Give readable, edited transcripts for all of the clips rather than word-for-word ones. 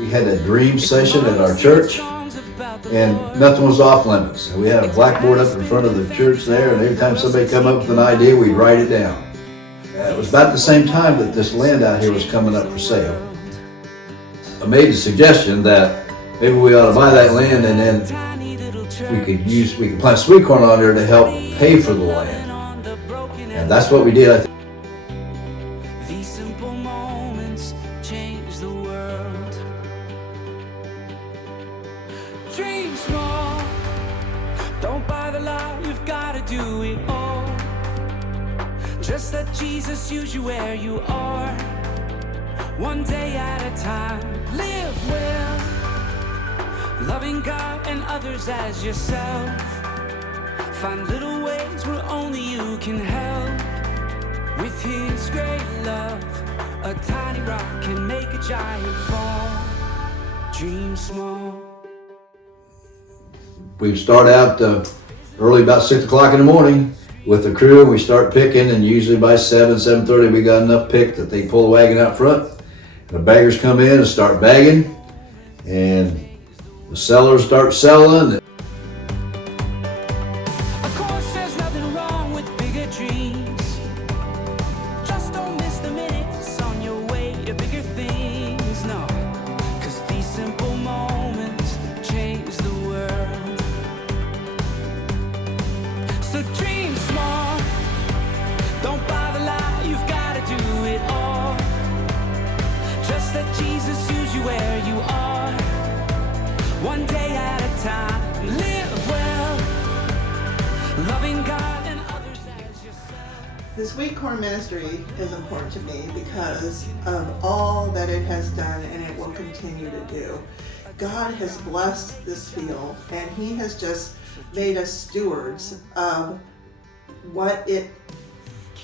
We had a dream session at our church, and nothing was off limits. We had a blackboard up in front of the church there, and every time somebody come up with an idea, we'd write it down. It was about the same time that this land out here was coming up for sale. I made the suggestion that maybe we ought to buy that land, and then we could plant sweet corn on there to help pay for the land. And that's what we did. I think. These simple moments change the world. Dream small, don't buy the lie, you've got to do it all. Just let Jesus use you where you are. One day at a time, live well, loving God and others as yourself. Find little ways where only you can help. With His great love, a tiny rock can make a giant fall. Dream small. We start out early, about 6 o'clock in the morning with the crew. We start picking, and usually by 7:30 we got enough picked that they pull the wagon out front. And the baggers come in and start bagging, and the sellers start selling. Of course, there's nothing wrong with bigger dreams. Just don't miss the minutes on your way to bigger things. No, 'cause these simple moments change the world. So dream small, don't buy the lie, you've got to do it all. Just let Jesus use you where you are. One day at a time, live well, loving God and others as yourself. The Sweet Corn Ministry is important to me because of all that it has done and it will continue to do. God has blessed this field, and He has just made us stewards of what it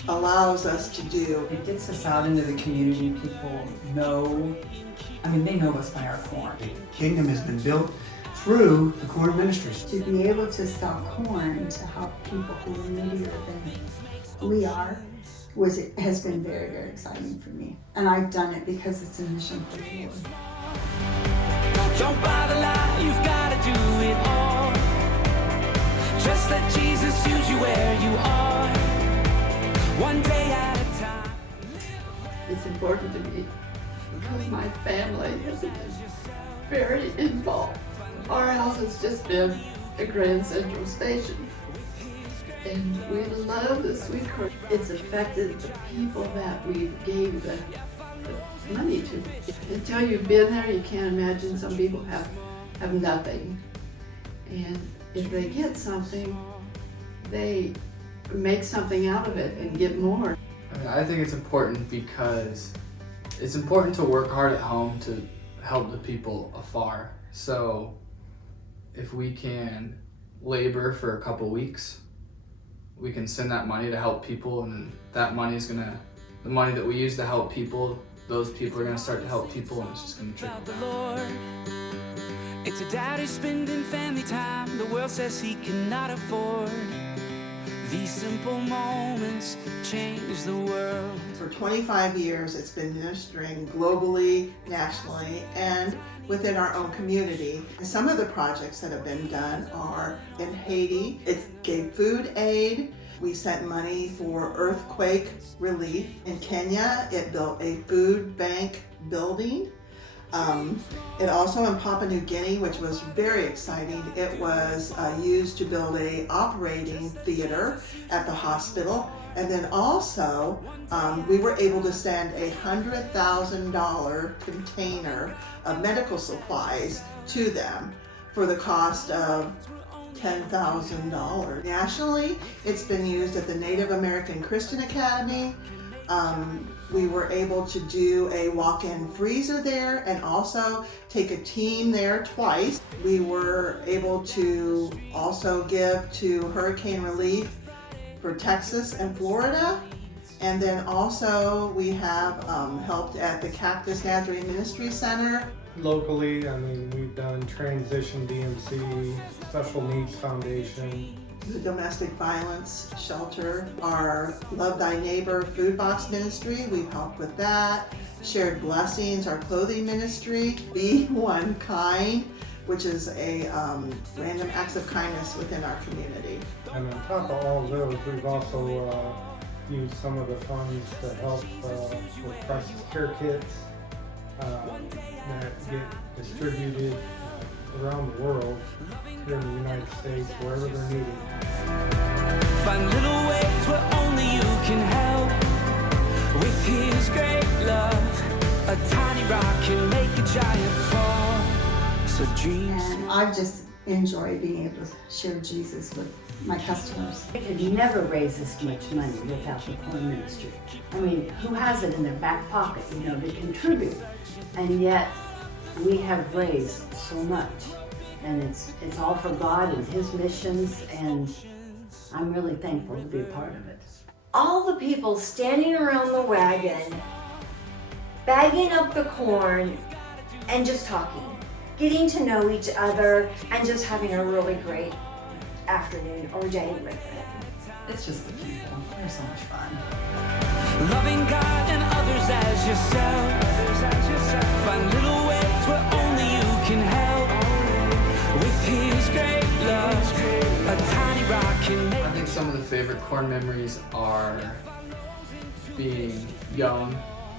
allows us to do. It gets us out into the community. People know, they know us by our corn. The kingdom has been built through the corn ministries. To be able to sell corn to help people who are needier than we are has been very, very exciting for me. And I've done it because it's a mission for the Lord. Don't buy the lie, you've got to do it all. Just let Jesus use you where you are. One day at a time. It's important to me because my family has been very involved. Our house has just been a Grand Central Station, and we love the Sweet Corn. It's affected the people that we gave the money to. Until you've been there, you can't imagine. Some people have nothing, and if they get something, they make something out of it and get more. I think it's important because it's important to work hard at home to help the people afar. So if we can labor for a couple weeks, we can send that money to help people, and then that money is the money that we use to help people, those people are gonna start to help people, and it's just gonna trickle The down. Lord, it's a daddy spending family time the world says he cannot afford. These simple moments change the world. For 25 years, it's been ministering globally, nationally, and within our own community. Some of the projects that have been done are in Haiti. It gave food aid. We sent money for earthquake relief. In Kenya, it built a food bank building. It also in Papua New Guinea, which was very exciting, it was used to build a operating theater at the hospital. And then also, we were able to send a $100,000 container of medical supplies to them for the cost of $10,000. Nationally, it's been used at the Native American Christian Academy. We were able to do a walk-in freezer there and also take a team there twice. We were able to also give to hurricane relief for Texas and Florida. And then also we have helped at the Cactus Nazarene Ministry Center. Locally, we've done Transition DMC, Special Needs Foundation, the domestic violence shelter, our Love Thy Neighbor food box ministry, we've helped with that. Shared Blessings, our clothing ministry. Be One Kind, which is a random acts of kindness within our community. And on top of all of those, we've also used some of the funds to help with crisis care kits that get distributed around the world, here in the United States, wherever they're needed. Find little ways where only you can help. With His great love, a tiny rock can make a giant fall. So dreams. And I just enjoy being able to share Jesus with my customers. They could never raise this much money without the corn ministry. I mean, who has it in their back pocket, to contribute? And yet, we have raised so much. And it's all for God and His missions, and I'm really thankful to be a part of it. All the people standing around the wagon, bagging up the corn, and just talking, getting to know each other, and just having a really great afternoon or day with it. It's just the people. They're so much fun. Loving God and others as yourself. Find little ways where only you can help. With His great love, a tiny rock can make. I think some of the favorite corn memories are being young,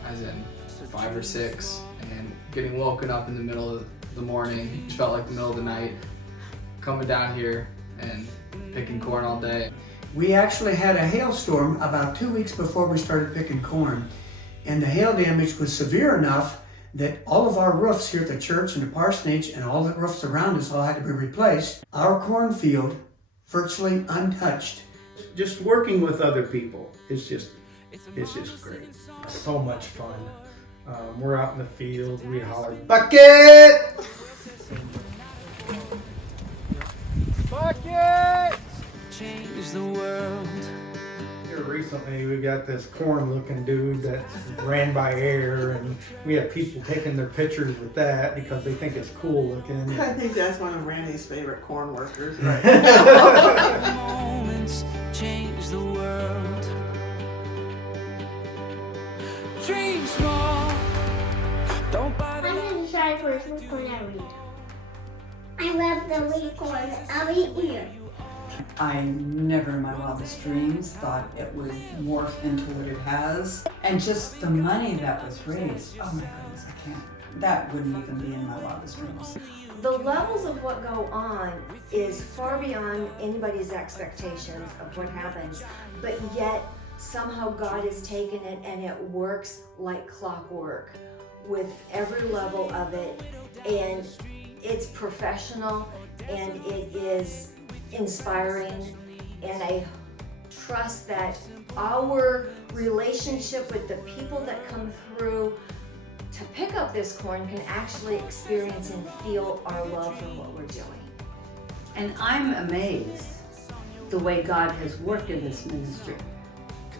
as in 5 or 6, and getting woken up in the middle of the morning, which felt like the middle of the night, coming down here and picking corn all day. We actually had a hailstorm about 2 weeks before we started picking corn, and the hail damage was severe enough that all of our roofs here at the church and the parsonage and all the roofs around us all had to be replaced. Our cornfield virtually untouched. Just working with other people is just great. So much fun. We're out in the field, we holler, Bucket! bucket! Change the world. Here recently, we got this corn-looking dude that ran by air, and we have people taking their pictures with that because they think it's cool looking. I think that's one of Randy's favorite corn workers. Moments change the world. Dream small. Don't bother. I'm going to try for sweet corn every day. I love the sweet corn. I'll eat here. I never in my wildest dreams thought it would morph into what it has. And just the money that was raised, oh my goodness, I can't. That wouldn't even be in my wildest dreams. The levels of what go on is far beyond anybody's expectations of what happens, but yet somehow God has taken it and it works like clockwork with every level of it, and it's professional and it is inspiring, and I trust that our relationship with the people that come through to pick up this corn can actually experience and feel our love for what we're doing. And I'm amazed the way God has worked in this ministry.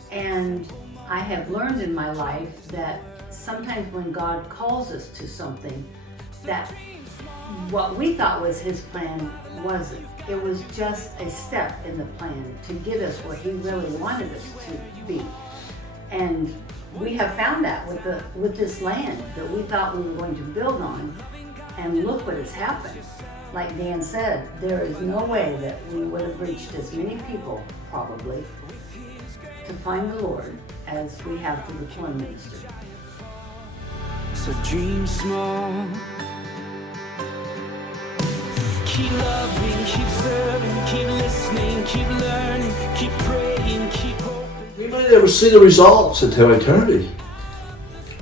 And I have learned in my life that sometimes when God calls us to something, that what we thought was His plan wasn't. It was just a step in the plan to get us where He really wanted us to be. And we have found that with this land that we thought we were going to build on, and look what has happened. Like Dan said, there is no way that we would have reached as many people, probably, to find the Lord as we have through the corn ministry. So dream small. Keep loving, keep serving, keep listening, keep learning, keep praying, keep hoping. We might never see the results until eternity.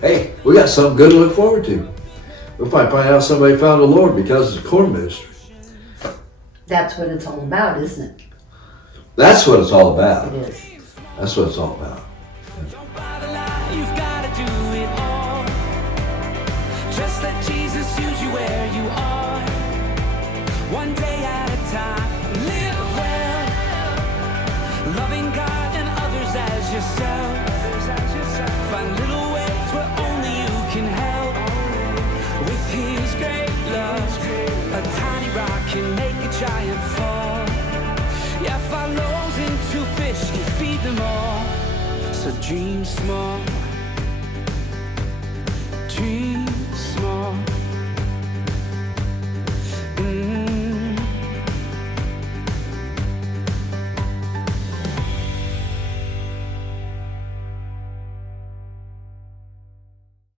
Hey, we got something good to look forward to. We'll probably find out somebody found the Lord because of the corn ministry. That's what it's all about, isn't it? That's what it's all about. It is. That's what it's all about. Don't bother lie, you've gotta do it all. Just let Jesus use you where you are. One day at a time, live well. Loving God and others as yourself. Find little ways where only you can help. With His great love, a tiny rock can make a giant fall. Yeah. So dream small, dream